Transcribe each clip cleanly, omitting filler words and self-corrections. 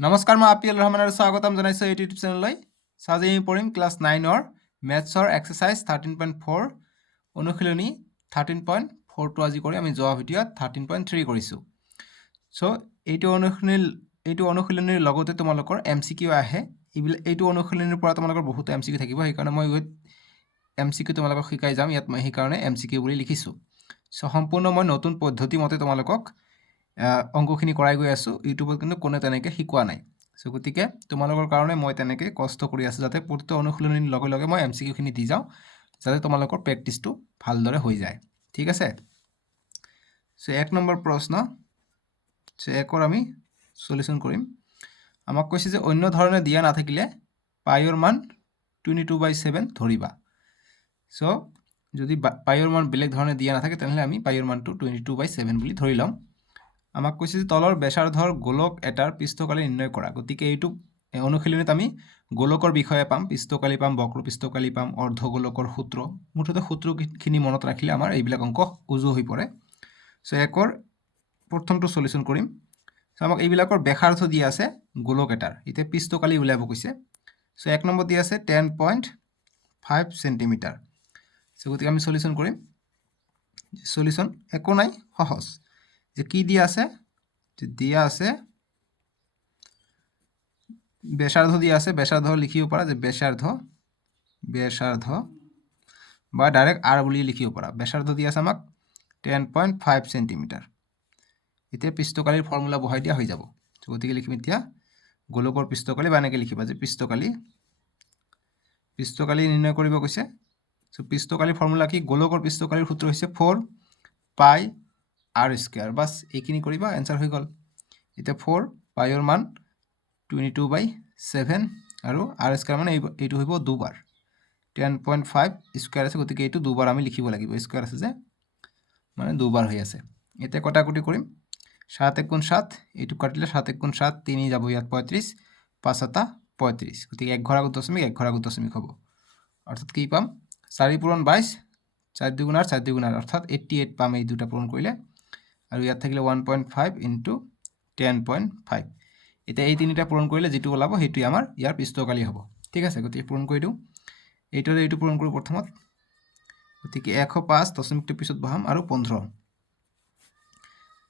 নমস্কাৰ, মই আপিল ৰহমান আৰু স্বাগতম জনাইছোঁ ইউটিউব চেনেললৈ। আজি আমি পঢ়িম ক্লাছ 9ৰ মেথছৰ এক্সাৰচাইজ 13.4 অনুশীলনী 13.4টো আজি কৰি আমি যোৱা ভিডিঅ'ত 13.3 কৰিছোঁ। চ' এইটো অনুশীলনীৰ লগতে তোমালোকৰ MCQ আহে। এইটো অনুশীলনীৰ পৰা তোমালোকৰ বহুতো MCQ থাকিব, সেইকাৰণে মই MCQ তোমালোকক শিকাই যাম। ইয়াত মই সেইকাৰণে MCQ বুলি লিখিছোঁ। চ' সম্পূৰ্ণ মই নতুন পদ্ধতি মতে তোমালোকক অংকখিনি কৰাই গৈ আছোঁ। ইউটিউবত কিন্তু কোনে তেনেকৈ শিকোৱা নাই। চ' গতিকে তোমালোকৰ কাৰণে মই তেনেকৈ কষ্ট কৰি আছোঁ যাতে প্ৰতিটো অনুশীলনীৰ লগে লগে মই MCQখিনি দি যাওঁ, যাতে তোমালোকৰ প্ৰেক্টিছটো ভালদৰে হৈ যায়। ঠিক আছে। চ' 1 নম্বৰ প্ৰশ্ন, চ' 1ৰ আমি সলিউশ্যন কৰিম। আমাক কৈছে যে অন্য ধৰণে দিয়া নাথাকিলে পাইৰ মান 22/7 ধৰিবা। চ' যদি পাইৰ মান বেলেগ ধৰণে দিয়া নাথাকে তেনেহ'লে আমি পাইৰ মানটো 22/7 বুলি ধৰি ল'ম। আমাক কৈছে যে তলৰ ব্যাসাৰ্ধৰ গোলক এটাৰ পৃষ্ঠকালি নিৰ্ণয় কৰা। গতিকে এইটো অনুশীলনীত আমি গোলকৰ বিষয়ে পাম, পৃষ্ঠকালি পাম, বক্ৰ পৃষ্ঠকালি পাম, অৰ্ধগোলকৰ সূত্ৰ, মুঠতে সূত্ৰখিনি মনত ৰাখিলে আমাৰ এইবিলাক অংক উজু হৈ পৰে। চ' 1ৰ প্ৰথমটো সলিউশ্যন কৰিম। চ' আমাক এইবিলাকৰ ব্যাসাৰ্ধ দিয়া আছে গোলক এটাৰ, এতিয়া পৃষ্ঠকালি উলিয়াব কৈছে। চ' 1 নম্বৰ দিয়া আছে 10.5 সেন্টিমিটাৰ। চ' গতিকে আমি সলিউশ্যন কৰিম। সলিউশ্যন একো নাই, সহজ। যে কি দিয়া আছে, দিয়া আছে ব্যাসাৰ্ধ দিয়া আছে, ব্যাসাৰ্ধ লিখিব পাৰা যে ব্যাসাৰ্ধ বা ডাইৰেক্ট আৰ বুলি লিখিব পাৰা। ব্যাসাৰ্ধ দিয়া আছে আমাক 10.5 সেন্টিমিটাৰ। এতিয়া পৃষ্ঠকালিৰ ফৰ্মুলা বহাই দিয়া হৈ যাব। গতিকে লিখিম এতিয়া গোলকৰ পৃষ্ঠকালি, বা এনেকৈ লিখিবা যে পৃষ্ঠকালি নিৰ্ণয় কৰিব কৈছে। চ' পৃষ্ঠকালিৰ ফৰ্মুলা কি, গোলকৰ পৃষ্ঠকালিৰ সূত্ৰ হৈছে 4πr²। বাছ এইখিনি কৰিবা, এনচাৰ হৈ গ'ল। এতিয়া 4 পাইৰ মান 22/7 আৰু r² মানে এইটো হ'ব দুবাৰ, 10.5 স্কুৱাৰ আছে, গতিকে এইটো দুবাৰ আমি লিখিব লাগিব, স্কুৱাৰ আছে যে মানে দুবাৰ হৈ আছে। এতিয়া কটাকটি কৰিম। 7 × 7, এইটো কাটিলে 7 × 7 3 যাব, ইয়াত 35, 5 × 35, গতিকে 1 ঘৰ আগত দশমিক, 1 ঘৰ আগত দশমিক হ'ব। অৰ্থাৎ কি পাম, 4 × 22, 4 × 2 = 8, 4 × 2 = 8, অৰ্থাৎ 88 পাম এই দুটা পূৰণ কৰিলে। আৰু ইয়াত থাকিলে 1.5 × 10.5। এতিয়া এই তিনিটা পূৰণ কৰিলে যিটো ওলাব সেইটোৱে আমাৰ ইয়াৰ পৃষ্ঠকালি হ'ব। ঠিক আছে, গতিকে পূৰণ কৰি দিওঁ। এইটো পূৰণ কৰোঁ প্ৰথমত। গতিকে 105 দশমিকটো পিছত বহাম আৰু 15,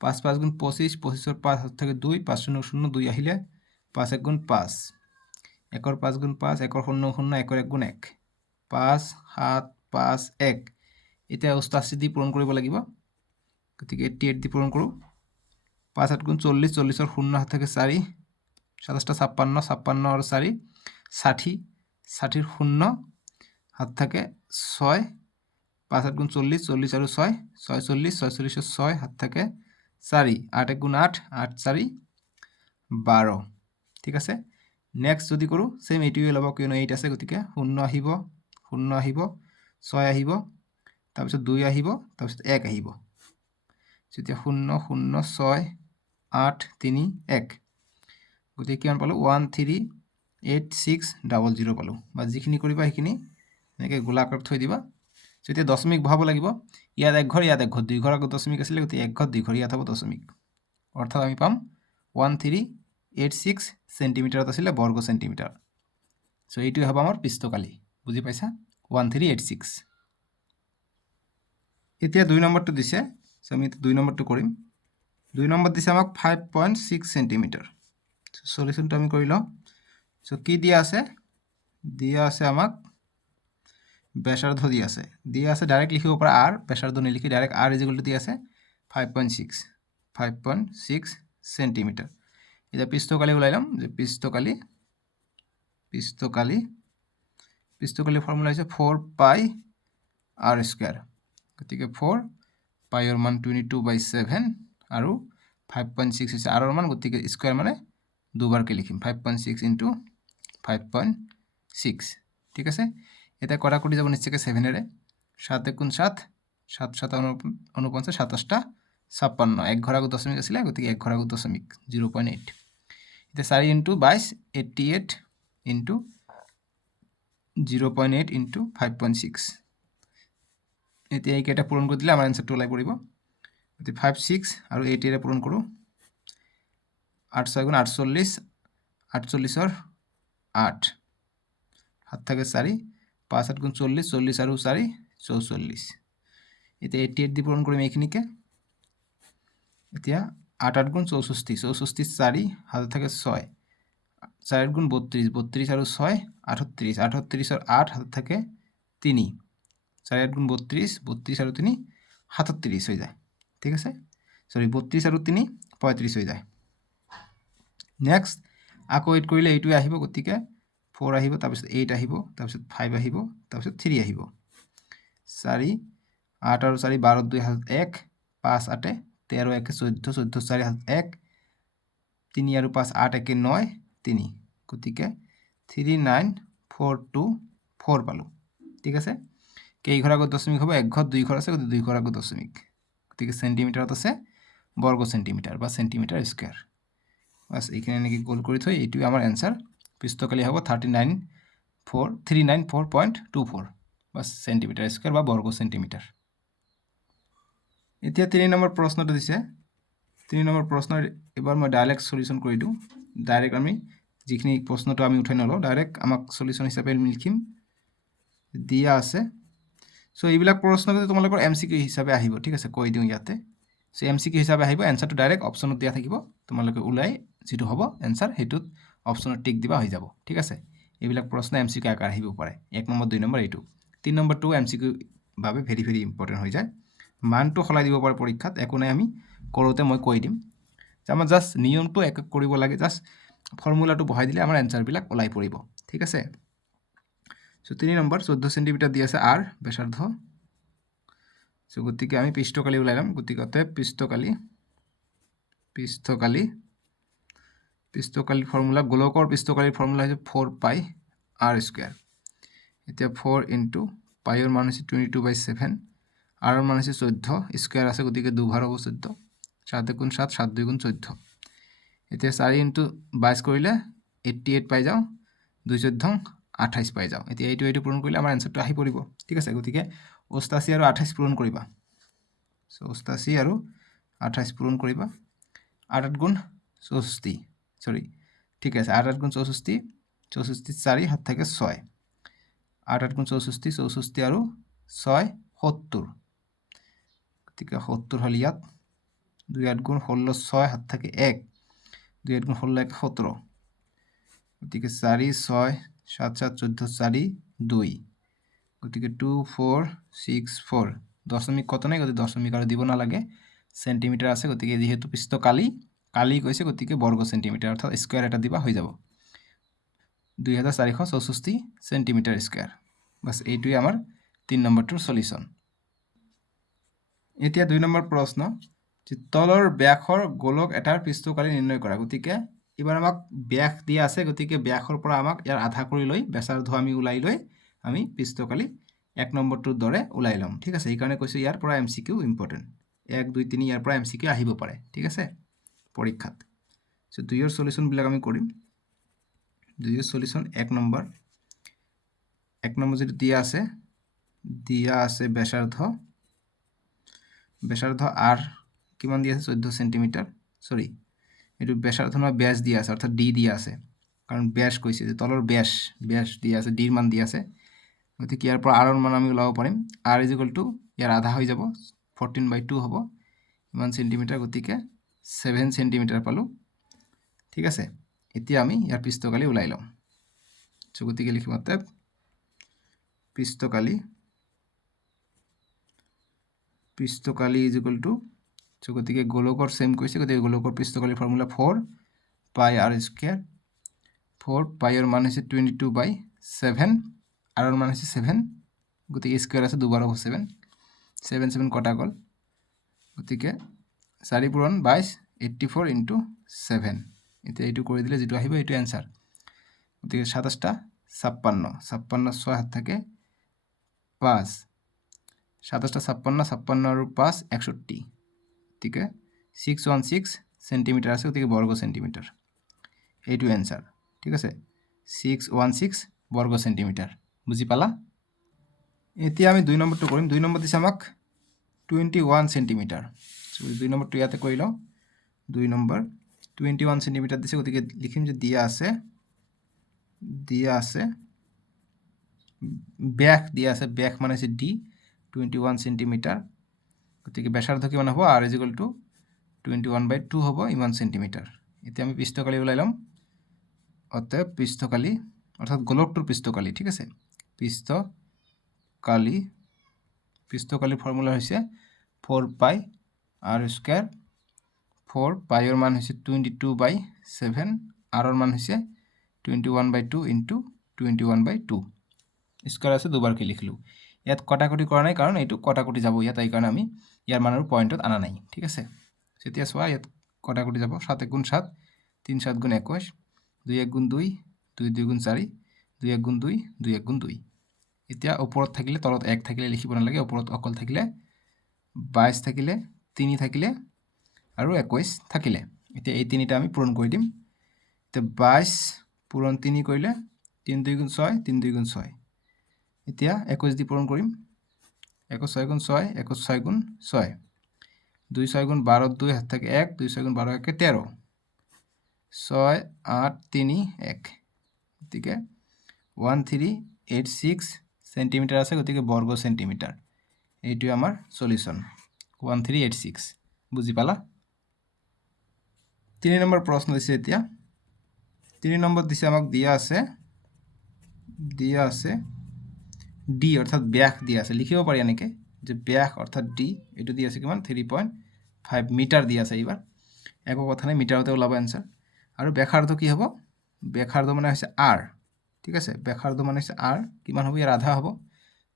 5 × 5 = 25, 25-ৰ 5 হাত থাকে 2, 5 × 0 = 0, 2 আহিলে 5 × 1 = 5, 1-ৰ 5 × 5, 1-ৰ 0 = 0, 1-ৰ 1 × 1, 5, 7, 5, 1। এতিয়া 88 দি পূৰণ কৰিব লাগিব। গতিকে 88 দি পূৰণ কৰোঁ। 5 × 8 = 40, 40-ৰ 0 হাত থাকে 4, 27 = 56, 56 আৰু 4 60, 60-ৰ 0 হাত থাকে 6, 5 × 8 = 40, 40 আৰু 6, 46, 46-ৰ 6 হাত থাকে 4, 8 × 8, 8 × 4 = 12। ঠিক আছে। নেক্সট যদি কৰোঁ সেম এইটোৱে ল'ব, কিয়নো 8 আছে, গতিকে 0 আহিব, 0 আহিব, 6 আহিব, তাৰপিছত 2 আহিব, তাৰপিছত 1 আহিব। যেতিয়া 0, 0, 6, 8, 3, 1, গতিকে কিমান পালোঁ, 138600 পালোঁ। বা যিখিনি কৰিবা সেইখিনি এনেকৈ গোলাকাৰত থৈ দিবা। এতিয়া দশমিক বহাব লাগিব। ইয়াত 1 ঘৰ, ইয়াত 1 ঘৰ, 2 ঘৰ আগত দশমিক আছিলে, গতিকে 1 ঘৰ 2 ঘৰ, ইয়াত হ'ব দশমিক। অৰ্থাৎ আমি পাম 1386 সেন্টিমিটাৰত আছিলে বৰ্গ সেন্টিমিটাৰ। চ' এইটোৱে হ'ব আমাৰ পৃষ্ঠকালি। বুজি পাইছা, 1386। এতিয়া 2 নম্বৰটো দিছে। চ' আমি 2 নম্বৰটো কৰিম। 2 নম্বৰ দিছে আমাক 5.6 সেন্টিমিটাৰ। সলিউশ্যনটো আমি কৰি লওঁ। চ' কি দিয়া আছে, দিয়া আছে আমাক ব্যাসাৰ্ধ দিয়া আছে, ডাইৰেক্ট লিখিব পৰা r, ব্যাসাৰ্ধ নিলিখি ডাইৰেক্ট r = দিয়া আছে 5.6 সেন্টিমিটাৰ। এতিয়া পৃষ্ঠকালি ওলাই ল'ম যে পৃষ্ঠকালি ফৰ্মুলা হৈছে 4πr²। গতিকে 4 পাইৰ মান 22/7 আৰু 5.6 হৈছে r ৰ মান, গতিকে স্কুৱাৰ মানে দুবাৰকৈ লিখিম, 5.6 × 5.6। ঠিক আছে। এতিয়া কটাকটি যাব নিশ্চয়কৈ 7-এৰে। 7 × 7, 7 × 7 = 49, 27টা 56, 1 ঘৰ আগত দশমিক আছিলে, গতিকে 1 ঘৰ আগত দশমিক 0.8। এতিয়া 4 × 22, 88 × 0.8 × 5.6। এতিয়া এইকেইটা পূৰণ কৰি দিলে আমাৰ এনচাৰটো ওলাই পৰিব। গতিকে 5, 6 আৰু 8-এৰে পূৰণ কৰোঁ। 8 × 6 = 48, 48 8 হাত থাকে 4 5 8 গুণ 40 40 আৰু 4 44 এতিয়া 88 দি পূৰণ কৰিম এইখিনিকে এতিয়া 8 8 গুণ 64 64 4 হাত থাকে 6 4 গুণ 32 32 আৰু 6 38 38 আৰ 8 হাত থাকে 3 4 8 গুণ 32 32 আৰু 3 37 হৈ যায় ঠিক আছে সৰি 32 আৰু 3 35 হৈ যায় নেক্সট আকৌ 8 কৰিলে এইটোৱে আহিব গতিকে 4 আহিব তাৰপিছত 8 আহিব তাৰপিছত 5 আহিব তাৰপিছত 3 আহিব 4 8 আৰু 4 12 2 হাত 1 5 8 13 1 14 14 4 হাত 1 3 আৰু 5 8 1 9 3 গতিকে 39424 পালো ঠিক আছে কেই ঘর আগত দশমিক হবে এক ঘর দুই ঘর আছে দুই ঘর আগত দশমিক গতিকে সেন্টিমিটারত আছে বর্গ সেন্টিমিটার বা সেন্টিমিটার স্কয়ার বাস এখানে নাকি গোল করে থই এইটুই আমার অ্যান্সার পৃষ্ঠকালি হবে 39.24 বাস সেন্টিমিটার স্কয়ার বা বর্গ সেন্টিমিটার এতিয়া 3 নম্বৰ প্ৰশ্নটো দিছে 3 নম্বৰ প্ৰশ্নৰ এবাৰ মই ডাইৰেক্ট সলিউশন কৰি দিওঁ ডাইৰেক্ট আমি যিখিনি প্ৰশ্নটো আমি উঠাই নলওঁ ডাইৰেক্ট আমাক সলিউশন হিচাপে লিখিম দিয়া আছে সো এইবিলাক প্ৰশ্ন তোমালোকৰ এমসিকিউ হিচাপে আহিব ঠিক আছে কৈ দিওঁ ইয়াতে সো এমসিকিউ হিচাপে আহিব এনসাৰটো ডাইৰেক্ট অপচনত দিয়া থাকিব তোমালোকে উলাই যেটো হ'ব এনসাৰ হেতুত অপচনত টিক দিবা হৈ যাব ঠিক আছে এইবিলাক প্ৰশ্ন এমসিকিউ আকাৰ আহিব পাৰে 1 নম্বৰ 2 নম্বৰ এইটো 3 নম্বৰটো এমসিকিউ বাবে ভেৰি ভেৰি ইম্পৰ্টেন্ট হৈ যায় মানটো খলাই দিব পাৰে পৰীক্ষাত একো নাই আমি কৰোতে মই কৈ দিম যে আমাৰ জাস্ট নিয়মটো এক কৰিব লাগে জাস্ট ফৰ্মুলাটো বহাই দিলে আমাৰ এনসাৰ বিলাক ওলাই পৰিব ঠিক আছে সো 3 নম্বৰ 14 সেন্টিমিটাৰ দি আছে আৰ ব্যাসাৰ্ধ সো গতিকে আমি পৃষ্ঠকালি উলাইলাম গতিকে অতএব পৃষ্ঠকালি ফৰ্মুলা গোলকৰ পৃষ্ঠকালিৰ ফর্মুলা হৈছে 4 পাই r স্কয়ার এতিয়া 4 ইনটু পাই এর মান হৈছে 22/7 r এর মান হৈছে 14 স্কয়ার আছে গতিকে 2 ভাগ হ'ব 14 7 গুণ 7 7 2 গুণ 14 এতিয়া 4 ইনটু 22 কৰিলে 88 পাই যাও 2 14 28 পাই যাও এতিয়া এইটো পূৰণ কৰিলে আমাৰ আনসাৰটো আহি পৰিব ঠিক আছে গতিকে 88 আৰু 28 পূৰণ কৰিবা সো 88 আৰু 28 পূৰণ কৰিবা 8 গুণ 64 সরি ঠিক আছে 8 গুণ 64 64 4 হাত থাকে 6 8 গুণ 64 64 আৰু 6 70 গতিকে 70 হল ইয়াত 2 8 গুণ 16 6 হাত থাকে 1 2 8 গুণ 16 1 17 গতিকে 4 6 7 7 14 4 2 গতিকে 2464 দশমিক কত নাই গতিকে দশমিক আর দিব না লাগে সেন্টিমিটার আছে গতিকে যেহেতু পৃষ্ঠকালি কালি কইছে গতিকে বর্গ সেন্টিমিটার অর্থাৎ স্কয়ার এটা দিবা হয়ে যাব 2464 সেন্টিমিটার স্কয়ার বাস এইটুই আমার 3 নম্বৰটোৰ সলিউশন এতিয়া 2 নম্বৰ প্ৰশ্ন যে তলৰ ব্যাসৰ গোলক এটাৰ পৃষ্ঠকালি নিৰ্ণয় কৰা গতিকে এবাৰ আমাক ব্যাস দিয়া আছে গতিকে ব্যাসৰ পৰা আমাক ইয়াৰ আধা কৰি লৈ ব্যাসাৰ্ধ আমি উলাই লৈ আমি পৃষ্ঠকালি 1 নম্বৰটোৰ দৰে উলাই লম ঠিক আছে এই কাৰণে কৈছো ইয়াৰ পৰা এমসিকিউ ইম্পৰ্টেন্ট 1 2 3 ইয়াৰ পৰা এমসিকিউ আহিব পাৰে ঠিক আছে পৰীক্ষাত সো দুইৰ সলিউশন বিলাক আমি কৰিম দুইৰ সলিউশন 1 নম্বৰ যেটো দিয়া আছে ব্যাসার্ধ আর কিমান দিয়া আছে 14 সেন্টিমিটার সরি এটু ব্যাসার্ধ না ব্যাস দিয়া আছে অর্থাৎ ডি দিয়া আছে কারণ ব্যাস কইছে যে তলৰ ব্যাস দিয়া আছে ডিৰ মান দিয়া আছে গতিকে ইয়াৰ পৰা আৰৰ মান আমি উলাব পাৰিম r ইয়াৰ আধা হৈ যাব 14/2 হ'ব ইমান সেন্টিমিটাৰ গতিকে 7 সেন্টিমিটাৰ পালো ঠিক আছে এতিয়া আমি ইয়াৰ পৃষ্ঠকালি উলাই লম সো গতিকে লিখিম অতএব পৃষ্ঠকালি সো গতিকে গোলকৰ সেম কৈছে গতিকে গোলকৰ পৃষ্ঠকালিৰ ফৰ্মুলা 4 পাই r স্কয়ার 4 পাই এর মান হৈছে 22/7 r এর মান হৈছে 7 গতিকে স্কয়ার আছে দুবার হবে 7 7 7 কটা গল গতিকে 4 পূরণ 22 84 ইনটু 7 এটা এইটো কৰি দিলে যেটো আহিব এইটো आंसर গতিকে 27টা 56 56 6 হাত থাকে 5 27টা 56 56 আৰু 5 61 গতিকে 616 সেন্টিমিটার আছে গতিকে বর্গ সেন্টিমিটার এইটো आंसर ঠিক আছে 616 বর্গ সেন্টিমিটার বুজি পালা এতিয়া আমি 2 নম্বৰটো কৰিম 2 নম্বৰ দিছে আমাক 21 সেন্টিমিটাৰ সো 2 নম্বৰটো ইয়াতে কৰি লও 2 নম্বৰ 21 সেন্টিমিটার দিছে, গতিকে লিখিম যে দিয়া আছে ব্যাক দিয়া আছে, ব্যাক মানে হচ্ছে ডি 21 সেন্টিমিটার, গতিকে ব্যাসার্ধ কিমান হ'ব r = 21/2 হ'ব ইমান সেন্টিমিটার। এতিয়া আমি পৃষ্ঠকালি ওলাইলাম, অতএব পৃষ্ঠকালি অর্থাৎ গোলকটোৰ পৃষ্ঠকালি, ঠিক আছে। পৃষ্ঠকালিৰ ফৰ্মুলা হৈছে 4π r², 4πৰ মান হৈছে 22/7, rৰ মান হৈছে 21/2 × 21/2, স্কোয়াৰ আছে দুবাৰকৈ লিখিলোঁ। ইয়াত কটাকটি কৰা নাই কাৰণ এইটো কটাকটি যাব ইয়াত, এই কাৰণে আমি ইয়াৰ মান আৰু পইণ্টত আনা নাই, ঠিক আছে। এতিয়া চোৱা ইয়াত কটাকটি যাব, 7 × 7 3 7 × 21, 2 1 × 2 2 2 × 4 2 1 × 2 2 1 × 2। এতিয়া ওপৰত থাকিলে তলত 1 থাকিলে লিখিব নালাগে, ওপৰত অকল থাকিলে 22 থাকিলে 3 থাকিলে আৰু 21 থাকিলে। এতিয়া এই তিনিটা আমি পূৰণ কৰি দিম। এতিয়া 22 পূৰণ 3 কৰিলে 3 2 × 6 3 2 × 6। এতিয়া 21 দি পূৰণ কৰিম, 21 6 × 6 21 6 × 6, 2 6 × 12 2 হাত থাকে 1, 2 6 × 12 1 13, 6 8 3 1, গতিকে 1386 সেন্টিমিটার আছে, গতিকে বর্গ সেন্টিমিটার। এইটোৱে আমাৰ সলিউশন 1386। বুজি পালা? 3 নম্বৰ প্ৰশ্ন দিছে। এতিয়া 3 নম্বৰ দিছে আমাক দিয়া আছে ডি অৰ্থাৎ ব্যাস দিয়া আছে, লিখিব পাৰি এনেকে যে ব্যাস অর্থাৎ ডি, এইটো দি আছে কিমান 3.5 মিটার দিয়া আছে। এইবাৰ একো কথা নাই, মিটাৰতে ওলাব এনসাৰ। আৰু ব্যাসাৰ্ধ কি হ'ব? ব্যাসাৰ্ধ মানে হৈছে r, ঠিক আছে। ব্যাসাৰ্ধ মানে হৈছে r, কিমান হ'ব ইয়াৰ আধা হ'ব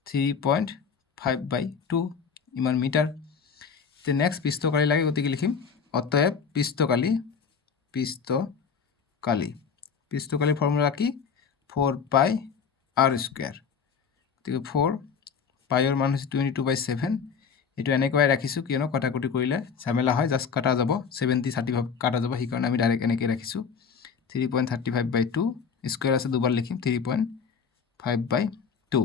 3.5/2 ইমান মিটাৰ। তে নেক্সট পৃষ্ঠকালি লাগে, গতিকে লিখিম অতএব পৃষ্ঠকালি ফৰ্মুলা কি 4π r², গতিকে 4πৰ মান হৈছে 22/7। এইটো এনেকৈ ৰাখিছোঁ কিয়নো কটাকটি কৰিলে ঝামেলা হয়, জাষ্ট কাটা যাব 70 30 কাটা যাব, সেইকাৰণে আমি ডাইৰেক্ট এনেকৈ ৰাখিছোঁ 3.35/2, স্কোয়াৰ আছে দুবাৰ লিখিম 3.5/2।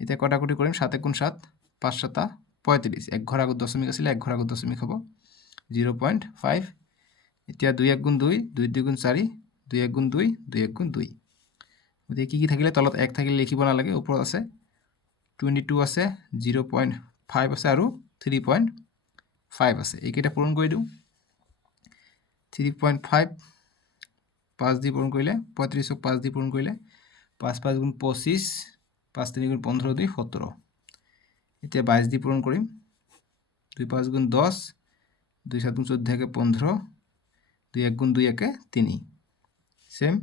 এতিয়া কটাকটি কৰিম, 7 × 7 5 7 35, এক ঘৰ আগত দশমিক আছিলে, এক ঘৰ আগত দশমিক হ'ব 0.5। এতিয়া 2 1 × 2 2 2 × 4 2 1 × 2 2 1 × 2, গতিকে কি থাকিলে তলত 1 থাকিলে লিখিব নালাগে, ওপৰত আছে 22 আছে 0.5 আছে আৰু 3.5 আছে, এইকেইটা পূৰণ কৰি দিওঁ। 3.5 5 দি পূৰণ কৰিলে 35ক 5 দি পূৰণ কৰিলে 5 5 × 25 5 3 × 15 2 17। এতিয়া 22 দি পূৰণ কৰিম, 2 5 × 10 2 7 × 14 15 2 1 × 2 1 3, সেম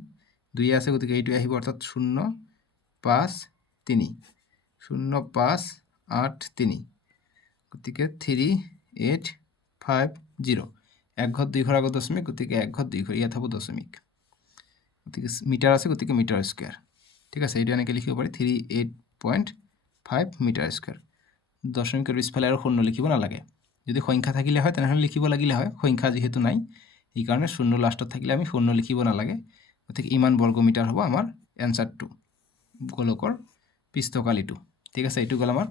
2 আছে, গতিকে এইটো আহিব অৰ্থাৎ 0 5 3 0 5 8 3, গতিকে 3850। এক ঘর 2 ঘর আগত দশমিক, গতিকে এক ঘর 2 ঘর ইয়াত হ'ব দশমিক, গতিকে মিটাৰ আছে, গতিকে মিটাৰ স্কোয়াৰ, ঠিক আছে। এইটো এনেকৈ লিখিব পাৰি 38.5 মিটাৰ স্কোয়াৰ। দশমিকৰ পিছফালে আৰু শূন্য লিখিব নালাগে। যদি সংখ্যা থাকিলে হয় তেনেহ'লে লিখিব লাগিলে হয়, সংখ্যা যিহেতু নাই সেইকাৰণে শূন্য লাষ্টত থাকিলে আমি শূন্য লিখিব নালাগে, গতিকে ইমান বৰ্গ মিটাৰ হ'ব আমাৰ এনসাৰটো, গোলকৰ পৃষ্ঠকালিটো, ঠিক আছে। এইটো গ'ল আমাৰ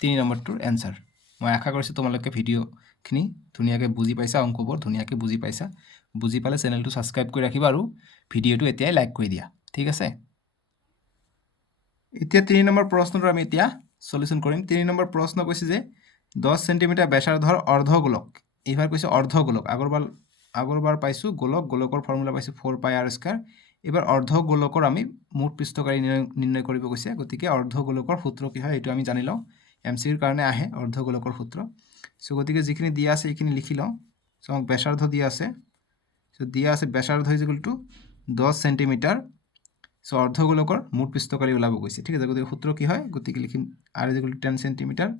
3 নম্বৰটোৰ এনসাৰ। মই আশা কৰিছোঁ তোমালোকে ভিডিঅ'খিনি ধুনীয়াকৈ বুজি পাইছা, অংকবোৰ ধুনীয়াকৈ বুজি পাইছা। বুজি পালে চেনেলটো ছাবস্ক্ৰাইব কৰি ৰাখিবা আৰু ভিডিঅ'টো এতিয়াই লাইক কৰি দিয়া, ঠিক আছে। এতিয়া 3 নম্বৰ প্ৰশ্নটো আমি এতিয়া সলিউশন কৰিম। 3 নম্বৰ প্ৰশ্ন কৈছে যে 10 সেন্টিমিটাৰ ব্যাসাৰ্ধৰ অৰ্ধগোলক, এইবাৰ কৈছে অৰ্ধগোলক, আগৰবাৰ পাইছোঁ গোলকৰ ফৰ্মুলা পাইছোঁ 4π r², এইবাৰ অৰ্ধগোলকৰ আমি মুঠ পৃষ্ঠকালি নিৰ্ণয় কৰিব কৈছে, গতিকে অৰ্ধগোলকৰ সূত্ৰ কি হয় এইটো আমি জানি লওঁ, MCৰ কাৰণে আহে অৰ্ধগোলকৰ সূত্ৰ। সো গতিকে যিখিনি দিয়া আছে এইখিনি লিখি লওঁ। সো আমাক ব্যাসাৰ্ধ দিয়া আছে, সো দিয়া আছে ব্যাসাৰ্ধ = 10 সেন্টিমিটাৰ। সো অৰ্ধগোলকৰ মুঠ পৃষ্ঠকালি ওলাব গৈছে, ঠিক আছে। গতিকে সূত্ৰ কি হয়, গতিকে লিখিম r = 10 সেন্টিমিটাৰ,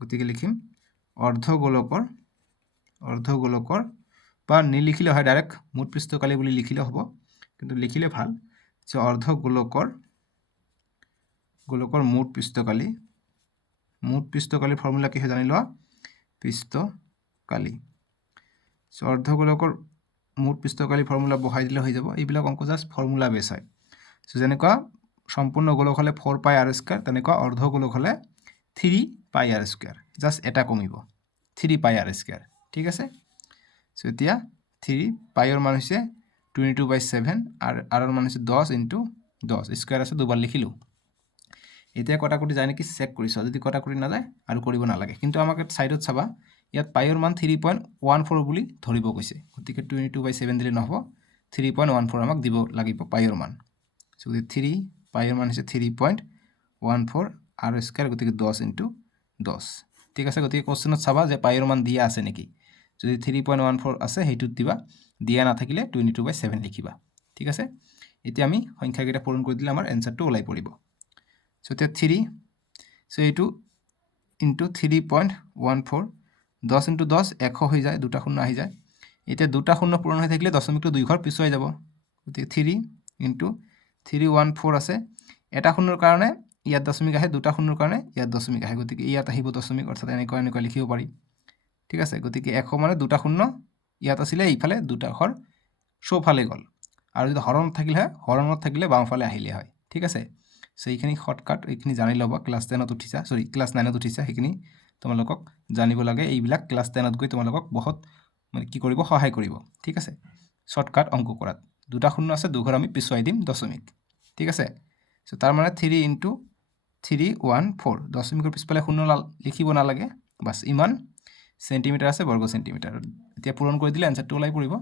গতিকে লিখিম অৰ্ধগোলকৰ বা নিলিখিলে হয়, ডাইৰেক্ট মুঠ পৃষ্ঠকালি বুলি লিখিলে হ'ব, কিন্তু লিখিলে ভাল। সো অৰ্ধগোলকৰ মুঠ পৃষ্ঠকালিৰ ফৰ্মুলা কি হয় জানি লোৱা, পৃষ্ঠকালি। সো অৰ্ধগোলকৰ মুঠ পৃষ্ঠকালি ফৰ্মুলা বহাই দিলে হৈ যাব। এইবিলাক অংক জাষ্ট ফৰ্মুলা বেছ হয়। সো যেনেকুৱা সম্পূৰ্ণ গোলক হ'লে 4π r², তেনেকুৱা অৰ্ধগোলক হ'লে 3π r², জাষ্ট এটা কমিব 3π r², ঠিক আছে। সো এতিয়া 3 পাইৰ মান হৈছে 22/7 আৰু আৰৰ মান হৈছে 10 × 10 স্কোয়াৰ আছে দুবাৰ লিখিলোঁ এতিয়া কটাকটি যায় নেকি চেক কৰিছোঁ যদি কটাকটি নাযায় আৰু কৰিব নালাগে কিন্তু আমাক সাইডত চাবা ইয়াত পাইৰ মান 3.14 বুলি ধৰিব কৈছে গতিকে 22/7 দিলে নহব 3.14 আমাক দিব লাগিব পাইৰ মান সো 3 পাইৰ মান হৈছে 3.14 আৰু স্কয়াৰ গতিকে 10 × 10 ঠিক আছে গতিকে কোশ্চেনত চাবা যে পাইৰ মান দিয়া আছে নেকি যদি 3.14 আছে হেইটো দিবা দিয়া নাথাকিলে 22/7 লিখিবা ঠিক আছে এতিয়া আমি সংখ্যাকেইটা পূৰণ কৰি দিলে আমাৰ এনসাৰটো ওলাই পৰিব সো তে 3 সো এইটো ইনটু 3.14 10 × 10 100 হৈ যায় দুটা শূন্য আহি যায় এতিয়া দুটা শূন্য পূৰণ হৈ থাকিলে দশমিকটো দুই ঘৰ পিছুৱাই যাব গতিকে 3 × 314 আছে এটা শূন্যৰ কাৰণে ইয়াত দশমিক আহে দুটা শূন্যৰ কাৰণে ইয়াত দশমিক আহে গতিকে ইয়াত আহিব দশমিক অৰ্থাৎ এনেকৈ লিখিব পাৰি ঠিক আছে গতিকে 100 মানে দুটা শূন্য ইয়াত আছিলে এইফালে দুটা ঘৰ সোঁফালে গ'ল আৰু যদি হৰণত থাকিলে বাওঁফালে আহিলে হয় ঠিক আছে সো এইখিনি শৰ্টকাট এইখিনি জানি ল'বা ক্লাস 10ত উঠিছা সৰি ক্লাস 9ত উঠিছা সেইখিনি তোমালোকক জানিব লাগে এইবিলাক ক্লাস 10ত গৈ তোমালোকক বহুত মানে কি কৰিব সহায় কৰিব ঠিক আছে শৰ্টকাট অঙ্ক কৰাত দুটা শূন্য আছে দুঘৰ আমি পিছুৱাই দিম দশমিক ঠিক আছে সো তাৰ মানে 3 × 314 দশমিকৰ পিছফালে শূন্য লিখিব নালাগে বাস ইমান সেন্টিমিটাৰ আছে বৰ্গ সেন্টিমিটাৰ এতিয়া পূৰণ কৰি দিলে এনসাৰটো ওলাই পৰিব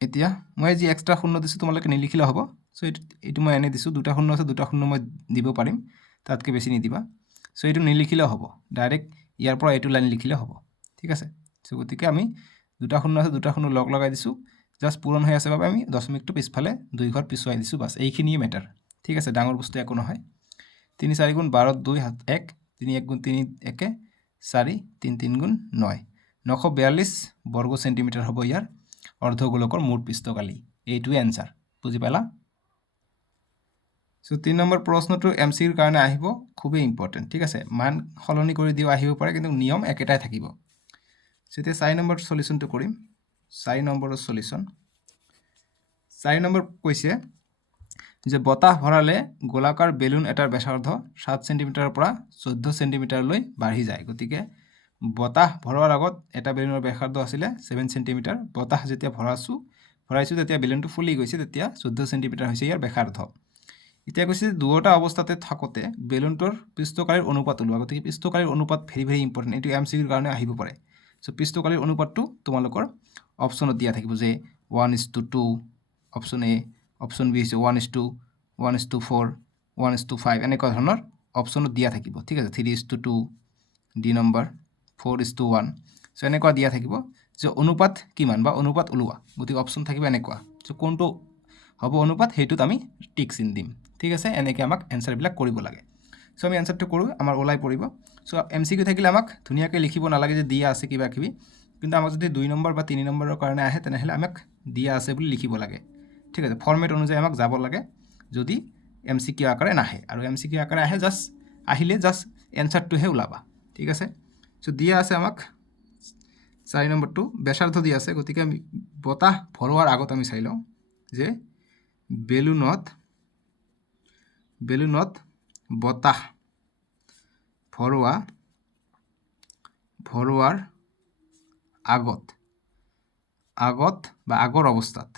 এতিয়া মই যি এক্সট্ৰা শূন্য দিছো তোমালোকে নিলিখিলে হ'ব সো এইটো মই এনে দিছো দুটা শূন্য আছে দুটা শূন্য মই দিব পাৰিম তাতকৈ বেছি নিদিবা সো এইটো নিলিখিলেও হ'ব ডাইৰেক্ট ইয়াৰ পৰা এইটো লাইন লিখিলে হ'ব ঠিক আছে সো গতিকে আমি দুটা শূন্য আছে দুটা শূন্য লগ লগাই দিছো জাস্ট পূৰণ হৈ আছে বাবে আমি দশমিকটো পিছফালে দুই ঘৰ পিছুৱাই দিছো বাস এইখিনিয়ে মেটাৰ ঠিক আছে ডাঙৰ বস্তু একো নহয় 3 4 × 12 2 7 1 3 1 × 3 1 4 3 3 × 9 942 বর্গ সেন্টিমিটার হ'ব ইয়াৰ অৰ্ধগোলকৰ মুঠ পৃষ্ঠকালি এইটোৱে এনসাৰ বুজি পালা সো 3 নম্বৰ প্ৰশ্নটো এমসিৰ কাৰণে আহিব খুবেই ইম্পৰ্টেন্ট ঠিক আছে মান সলনি কৰি দিও আহিব পাৰে কিন্তু নিয়ম একেটাই থাকিব সেতে 4 নম্বৰ সলিউশনটো কৰিম 4 নম্বৰৰ সলিউশন 4 নম্বৰ কৈছে যে বতাহ ভৰালে গোলাকাৰ বেলুন এটাৰ ব্যাসাৰ্ধ 7 সেন্টিমিটাৰৰ পৰা 14 সেন্টিমিটাৰলৈ বাঢ়ি যায় গতিকে বতাহ ভৰোৱাৰ আগত এটা বেলুনৰ ব্যাসাৰ্ধ আছিল 7 সেন্টিমিটাৰ বতাহ যেতিয়া ভৰাইছো তেতিয়া বেলুনটো ফুলি গৈছে তেতিয়া 14 সেন্টিমিটাৰ হৈছে ইয়াৰ ব্যাসাৰ্ধ এতিয়া কৈছে দুটা অৱস্থাতে থাকতে বেলুনটোৰ পৃষ্ঠকালিৰ অনুপাত ওলোৱা গতিকে পৃষ্ঠকালিৰ অনুপাত ভেৰি ইম্পৰ্টেন্ট এটো এমসিকিউৰ কাৰণে আহিব পাৰে সো পৃষ্ঠকালিৰ অনুপাতটো তোমালোকৰ অপচনত দিয়া থাকিব যে 1:2 অপচন এ অপশন বি হৈছে 1:1:4 1:5 এনেকুৱা ধৰণৰ অপচনত দিয়া থাকিব ঠিক আছে 3:2 ডি নম্বৰ 4:1 সো এনেকুৱা দিয়া থাকিব যে অনুপাত কিমান বা অনুপাত ওলোৱা গতিকে অপচন থাকিব এনেকুৱা সো কোনটো হ'ব অনুপাত হেইটোত আমি টিক চিন দিম ঠিক আছে এনেকৈ আমাক এনসার বিলাক কৰিব লাগে সো আমি এনসাৰটো কৰো আমাৰ ওলাই পৰিব সো এমসিকিউ থাকিলে আমাক ধুনিয়াকৈ লিখিব নালাগে যে দিয়া আছে কিবা কিবি কিন্তু আমাক যদি 2 নম্বৰ বা 3 নম্বৰৰ কাৰণে আহে তেনেহলে আমাক দিয়া আছে বুলি লিখিব লাগে ঠিক আছে ফরম্যাট অনুযায়ী আমাক যাব লাগে যদি এমসিকিউ আকাৰে নাহে আৰু এমসিকিউ আকাৰে আহে আহিলে জাস্ট এনসাৰটোহে ওলাবা ঠিক আছে সো দিয়া আছে আমাক 4 নম্বৰটো ব্যাসাৰ্ধ দিয়া আছে গতিকে আমি বতাহ ভৰোৱাৰ আগত আমি চাই লওঁ যে বেলুনত বতাহ ভৰোৱাৰ আগত বা আগৰ অৱস্থাত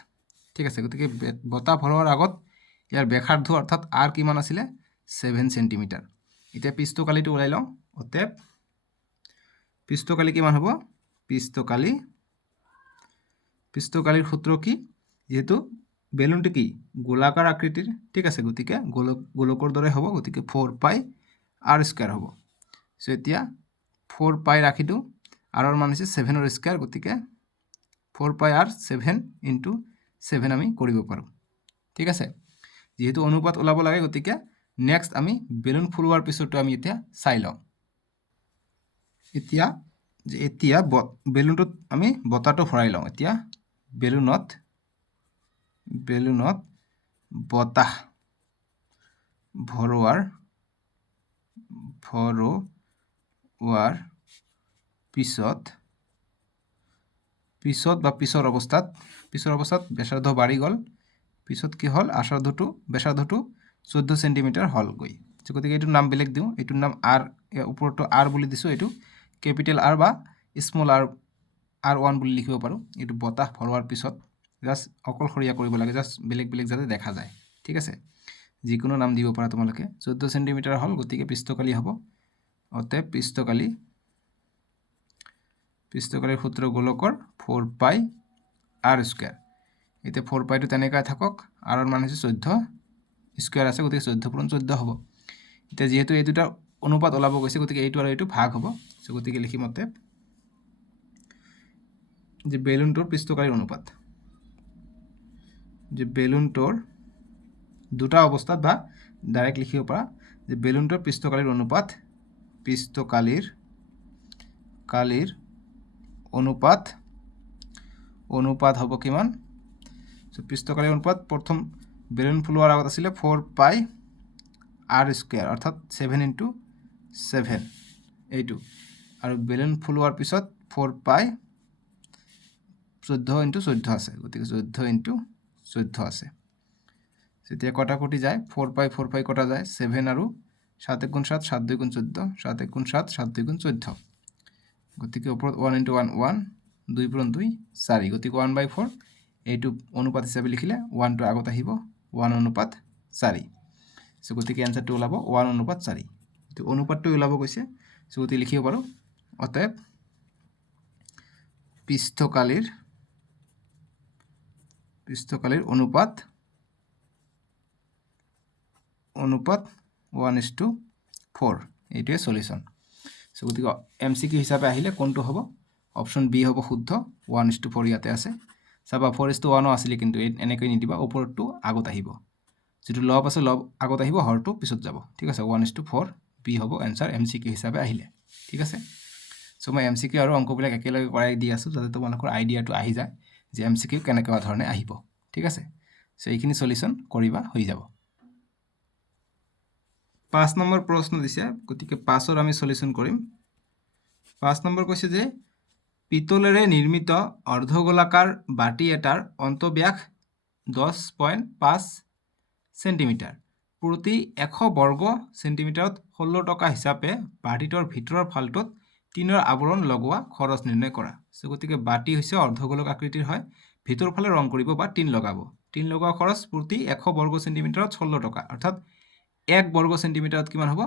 ঠিক আছে গতিকে বতাহ ভৰোৱাৰ আগত ইয়াৰ ব্যাসাৰ্ধ অৰ্থাৎ আৰ কিমান আছিল 7 সেন্টিমিটাৰ এতিয়া পৃষ্ঠকালিটো ওলাই লওঁ অতএব পৃষ্ঠকালি কিমান হ'ব পৃষ্ঠকালিৰ সূত্ৰ কি যেহেতু বেলুনটো কি গোলাকাৰ আকৃতিৰ ঠিক আছে গতিকে গোলকৰ দৰে হ'ব গতিকে 4 r স্কয়াৰ হ'ব সো এতিয়া 4 ৰাখি দিও r ৰ মান হৈছে 7 ৰ স্কয়াৰ গতিকে 4 r 7 * 7 আমি কৰিব পাৰো ঠিক আছে যেহেতু অনুপাত ওলাব লাগে গতিকে নেক্সট আমি বেলুন ফুৰোৱাৰ পিছতো আমি এতিয়া চাই লওঁ এতিয়া বেলুনটোত আমি বতাহটো ভৰাই লওঁ এতিয়া বেলুনত বতাহ ভৰোৱাৰ পিছত বা পিছৰ অৱস্থাত ব্যাসাৰ্ধ বাঢ়ি গ'ল পিছত কি হ'ল ব্যাসাৰ্ধটো 14 সেন্টিমিটাৰ হ'ল গৈ গতিকে এইটোৰ নাম বেলেগ দিওঁ এইটোৰ নাম r ওপৰটো r বুলি দিছো এইটো ক্যাপিটেল R বা স্মল r আৰ ওৱান বুলি লিখিব পাৰোঁ। এইটো বতাহ ভৰোৱাৰ পিছত জাষ্ট অকলশৰীয়া কৰিব লাগে, জাষ্ট বেলেগ বেলেগ যাতে দেখা যায়, ঠিক আছে। যিকোনো নাম দিব পাৰা তোমালোকে। 14 সেণ্টিমিটাৰ হ'ল, গতিকে পৃষ্ঠকালি হ'ব অতএব পৃষ্ঠকালিৰ সূত্ৰ গোলকৰ 4 পাই আৰ স্কুৱেৰ। এতিয়া 4 পাইটো তেনেকৈ থাকক, আৰৰ মান হৈছে 14 স্কুৱেৰ আছে, গতিকে 14 পূৰণ 14 হ'ব। এতিয়া যিহেতু এই দুটাৰ অনুপাত ওলাব গৈছে, গতিকে এইটো আৰু এইটো ভাগ হ'ব। চ' গতিকে লিখিম অতএব যে বেলুনটোৰ পৃষ্ঠকালিৰ অনুপাত, যে বেলুনটোৰ দুটা অৱস্থাত বা ডাইৰেক্ট লিখিব পাৰা যে বেলুনটোৰ পৃষ্ঠকালিৰ অনুপাত হ'ব কিমান? চ' পৃষ্ঠকালিৰ অনুপাত প্ৰথম বেলুন ফুলোৱাৰ আগত আছিলে 4 পাই আৰ স্কুৱেৰ, অৰ্থাৎ 7 × 7 এইটো, আৰু বেলুন ফুলোৱাৰ পিছত 4 পাই 14 × 14 আছে, গতিকে 14 × 14 আছে। যেতিয়া কটাকটি যায় 4 পাই কটা যায়, 7 আৰু 7 × 7 7 2 × 14, 7 1 × 7 7 2 × 14, গতিকে ওপৰত 1 × 1 1, 2 পূৰণ 2 4, গতিকে 1/4 এইটো অনুপাত হিচাপে লিখিলে 1টো আগত আহিব, 1:4। চ' গতিকে এনচাৰটো ওলাব 1:4। এইটো অনুপাতটো ওলাব গৈছে, চ' গতিকে লিখিব পাৰোঁ অতএব পৃষ্ঠকালিৰ অনুপাত 1:4, এইটোৱে সলিউশ্যন। চ' গতিকে MCQ হিচাপে আহিলে কোনটো হ'ব? অপশ্যন বি হ'ব শুদ্ধ, 1:4 ইয়াতে আছে। চাবা 4:1 আছিলে, কিন্তু এনেকৈ নিদিবা, ওপৰতটো আগত আহিব, যিটো লব আছে লব আগত আহিব, হৰটো পিছত যাব, ঠিক আছে। 1:4 বি হ'ব এনচাৰ MCQ হিচাপে আহিলে, ঠিক আছে। চ' মই MCQ আৰু অংকবিলাক একেলগে কৰাই দি আছোঁ, যাতে তোমালোকৰ আইডিয়াটো আহি যায় যে MCQ কেনেকুৱা ধৰণে আহিব, ঠিক আছে। চ' এইখিনি সলিউশ্যন কৰিবা, হৈ যাব। 5 নম্বৰ প্ৰশ্ন দিছে, গতিকে 5ৰ আমি সলিউশ্যন কৰিম। 5 নম্বৰ কৈছে যে পিতলেৰে নিৰ্মিত অৰ্ধগোলাকাৰ বাটি এটাৰ অন্তব্যাস 10.5 সেণ্টিমিটাৰ, প্ৰতি 100 বৰ্গ সেণ্টিমিটাৰত 16 টকা হিচাপে বাটিটোৰ ভিতৰৰ ফালটোত টিনৰ আৱৰণ লগোৱা খৰচ নিৰ্ণয় কৰা। চ' গতিকে বাটি হৈছে অৰ্ধগোলক আকৃতিৰ হয়, ভিতৰ ফালে ৰং কৰিব বা টিন লগাব। টিন লগোৱা খৰচ প্ৰতি 100 বৰ্গ সেণ্টিমিটাৰত 16 টকা, অৰ্থাৎ 1 বৰ্গ সেণ্টিমিটাৰত কিমান হ'ব?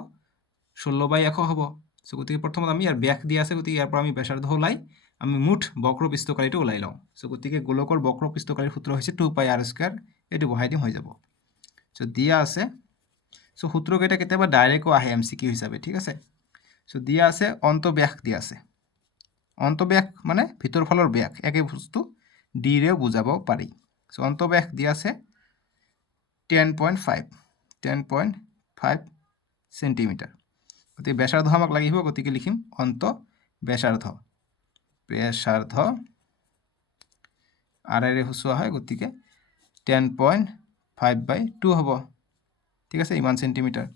16/100 হ'ব। চ' গতিকে প্ৰথমত আমি ইয়াৰ ব্যাস দিয়া আছে, গতিকে ইয়াৰ পৰা আমি ব্যাসাৰ্ধ ওলাই আমি মুঠ বক্ৰ পৃষ্ঠকালিটো ওলাই লওঁ। চ' গতিকে গোলকৰ বক্ৰ পৃষ্ঠকালিৰ সূত্ৰ হৈছে 2 পাই আৰ স্কুৱেৰ, এইটো বহাই দিম, হৈ যাব। চ' দিয়া আছে, চ' সূত্ৰকেইটা কেতিয়াবা ডাইৰেক্টও আহে MCQ হিচাপে, ঠিক আছে। চ' দিয়া আছে অন্তব্যাস দিয়া আছে, অন্তব্যাস মানে ভিতৰ ফালৰ ব্যাস, একে বস্তু ডিৰেও বুজাব পাৰি। চ' অন্তব্যাস দিয়া আছে 10.5 সেণ্টিমিটাৰ, গতিকে ব্যাসাৰ্ধ আমাক লাগিব, গতিকে লিখিম ব্যাসাৰ্ধ আৰেৰে সূচোৱা হয়, গতিকে 10.5/2 হ'ব, ঠিক আছে, ইমান সেণ্টিমিটাৰ।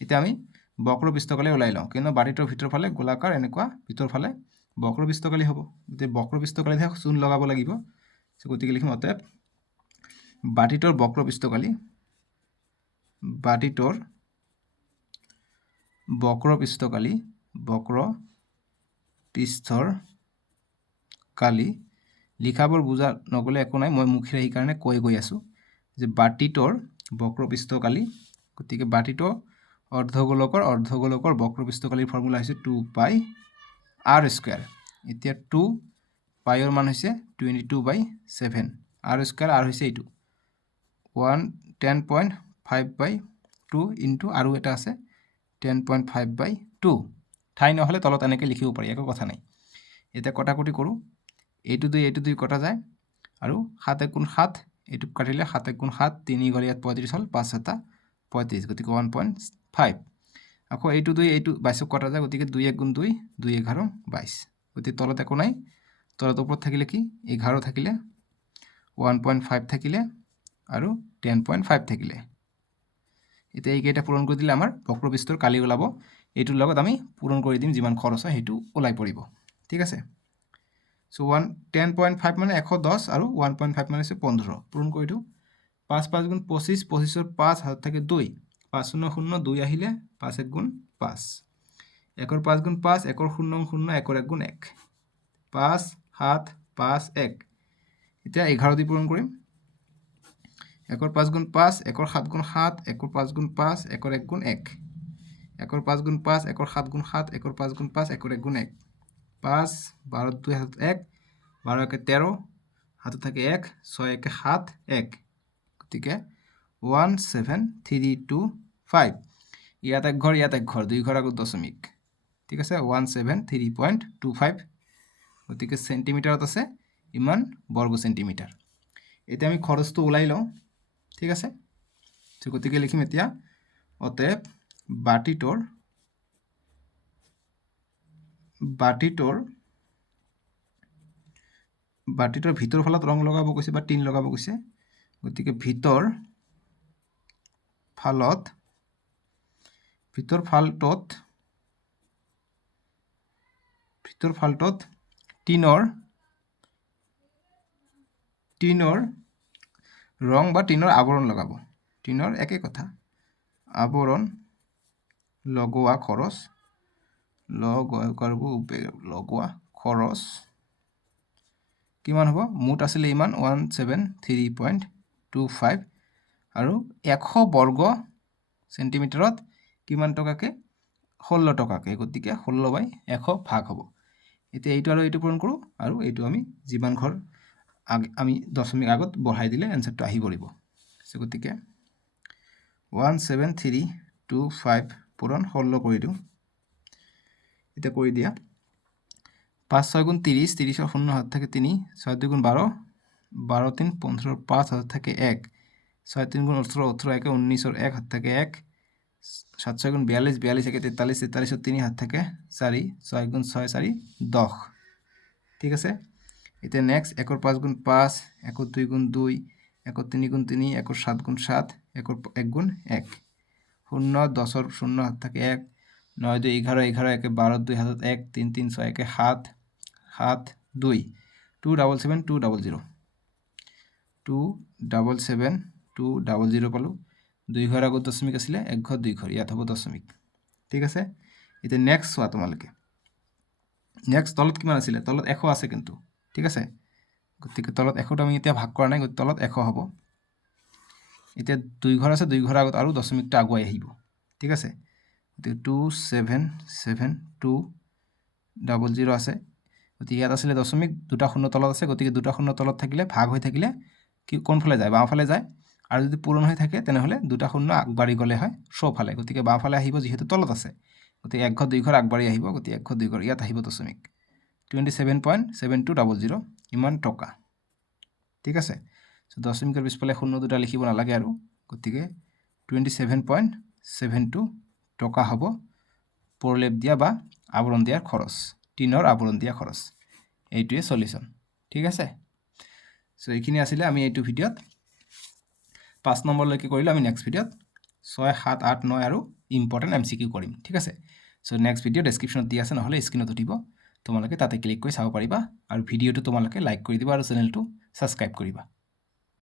এতিয়া আমি বক্ৰ পৃষ্ঠকালি ওলাই লওঁ, কিন্তু বাটিটোৰ ভিতৰ ফালে গোলাকাৰ এনেকুৱা ভিতৰ ফালে বক্ৰ পৃষ্ঠকালি হ'ব, গতিকে বক্ৰ পৃষ্ঠকালিতহে চূণ লগাব লাগিব। গতিকে লিখিম অতএব বাটিটোৰ বক্ৰ পৃষ্ঠৰ কালি লিখাবোৰ বুজা নগ'লে একো নাই, মই মুখেৰে সেইকাৰণে কৈ গৈ আছোঁ যে বাটিটোৰ বক্ৰ পৃষ্ঠকালি, গতিকে বাটিটো অৰ্ধগোলকৰ বক্ৰ পৃষ্ঠকালিৰ ফৰ্মুলা হৈছে 2 পাই আৰ স্কুৱেৰ। এতিয়া 2 পাইৰ মান হৈছে 22/7, আৰ স্কুৱেৰ আৰ হৈছে এইটো 10.5/2 ইনটু আৰু এটা আছে 10.5/2, ঠাই নহ'লে তলত এনেকৈ লিখিব পাৰি, একো কথা নাই। এতিয়া কটাকটি কৰোঁ, এইটো 2 কটা যায়, আৰু 7 × 7 এইটো কাটিলে 7 × 7 3 গ'লে ইয়াত 35 হ'ল, 5 × 7 35, গতিকে 1.5। আকৌ এইটো 2 22 কটা যায়, গতিকে 2 × 1 = 2, 2 × 11 22, গতিকে তলত একো নাই, তলত ওপৰত থাকিলে কি 11 থাকিলে, 1.5 থাকিলে আৰু 10.5 থাকিলে। এতিয়া এইকেইটা পূৰণ কৰি দিলে আমাৰ বক্ৰ পৃষ্ঠৰ কালি ওলাব, এইটোৰ লগত আমি পূৰণ কৰি দিম, যিমান খৰচ হয় সেইটো ওলাই পৰিব, ঠিক আছে। চ' 10.5 মানে 110 আৰু 1.5 মানে হৈছে 15, পূৰণ কৰি দিওঁ। 5 × 5 = 25, 25ৰ 5 হাতত থাকে 2, 5 0 0 2 আহিলে 5 × 1 = 5, 1ৰ 5 × 5, 1ৰ 0 0, 1ৰ 1 × 1, 5 7 5 1 এতিয়া 11 দি পূৰণ কৰিম 1 ৰ 5 গুণ 5 1 ৰ 7 গুণ 7 1 ৰ 5 গুণ 5 1 ৰ 1 গুণ 1 1 ৰ 5 গুণ 5 1 ৰ 7 গুণ 7 1 ৰ 5 গুণ 5 1 ৰ 1 গুণ 1 5 12 2 হাতত 1 12 1 13 হাতত থাকে 1 6 1 7 1 গতিকে 17325 ইয়াত এক ঘৰ দুই ঘৰ আগত দশমিক ঠিক আছে 173.25 গতিকে সেন্টিমিটাৰত আছে ইমান বৰ্গ সেন্টিমিটাৰ এটা আমি খৰচটো ওলাই লওঁ ঠিক আছে তো গতিকে লিখিম এতিয়া অতএব বাটিটোৰ ভিতৰ ফালত ৰং লগাব কৈছে বা টিন লগাব কৈছে গতিকে ভিতৰ ফালটোত টিনৰ ৰং বা টিনৰ আৱৰণ লগাব টিনৰ একে কথা আৱৰণ লগোৱা খৰচ কিমান হ'ব মুঠ আছিল ইমান 173.25 আৰু 100 বৰ্গ সেন্টিমিটাৰত কিমান টকাকে 16 টকাকে গতিকে 16/100 ভাগ হ'ব এতিয়া এইটো আৰু এইটো পূৰণ কৰোঁ আৰু এইটো আমি যিমান ঘৰ আমি দশমিক আগত বঢ়াই দিলে এনসাৰটো আহি পৰিব সো গতিকে 17325 পূৰণ 16 কৰি দিওঁ এটা কৰি দিয়া 5 6 গুণ 30 30 ৰ 0 হাত থাকে 3 6 2 গুণ 12 12 3 15 5 হাত থাকে 1 6 3 গুণ 18 18 1 19 ৰ 1 হাত থাকে 1 7 6 গুণ 42 42 1 43 43 ৰ 3 হাত থাকে 4 6 গুণ 6 4 10 ঠিক আছে এতিয়া নেক্সট 1 ৰ 5 গুণ 5 1 ৰ 2 গুণ 2 1 ৰ 3 গুণ 3 1 ৰ 7 গুণ 7 1 ৰ 1 গুণ 1 0 10 ৰ 0 হাত থাকে 1 9 2 11 11 1 12 2 হাতত 1 3 3 6 1 7 7 2 277 200 277 200 পালো দুই ঘৰ আগত দশমিক আছিলে এক ঘৰ দুই ঘৰ ইয়াত হ'ব দশমিক ঠিক আছে এতিয়া নেক্সট চোৱা তোমালোকে নেক্সট তলত কিমান আছিলে তলত 100 আছে কিন্তু ঠিক আছে গতিকে তলত 100টা আমি এতিয়া ভাগ কৰা নাই গতিকে তলত 100 হ'ব এতিয়া দুই ঘৰ আছে দুই ঘৰ আগত আৰু দশমিকটা আগুৱাই আহিব ঠিক আছে গতিকে 2772000 আছে গতিকে ইয়াত আছিলে দশমিক দুটা শূন্য তলত আছে গতিকে দুটা শূন্য তলত থাকিলে ভাগ হৈ থাকিলে কি কোনফালে যায় বাওঁফালে যায় আৰু যদি পূৰণ হৈ থাকে তেনেহলে দুটা শূন্য আগবাঢ়ি গলে হয় সোঁফালে গতিকে বাওঁফালে আহিব যেহেতু তলত আছে গতিকে এক ঘৰ দুই ঘৰ আগবাঢ়ি আহিব গতিকে এক ঘৰ দুই ঘৰ ইয়াত আহিব দশমিক 27.7200 ইমান টকা ঠিক আছে সো দশমিকৰ পিছফালে শূন্য দুটা লিখিব নালাগে আৰু গতিকে 27.72 টকা হ'ব প্ৰলেপ দিয়া বা আৱৰণ দিয়াৰ খৰচ টিনৰ আৱৰণ দিয়া খৰচ এইটোৱে সলিউশন ঠিক আছে সো এইখিনি আছিলে আমি এইটো ভিডিঅ'ত 5 নম্বৰ লৈকে কৰিলো আমি নেক্সট ভিডিঅ'ত 6 7 8 9 আৰু ইম্পৰ্টেন্ট এমসিকিউ কৰিম ঠিক আছে সো নেক্সট ভিডিঅ' ডেসক্ৰিপশনত দি আছে নহলে স্ক্ৰিনত উঠিব তোমালোকে তাতে ক্লিক কৰি চাব পাৰিবা আৰু ভিডিঅ'টো তোমালোকে লাইক কৰি দিবা আৰু চেনেলটো সাবস্ক্ৰাইব কৰিবা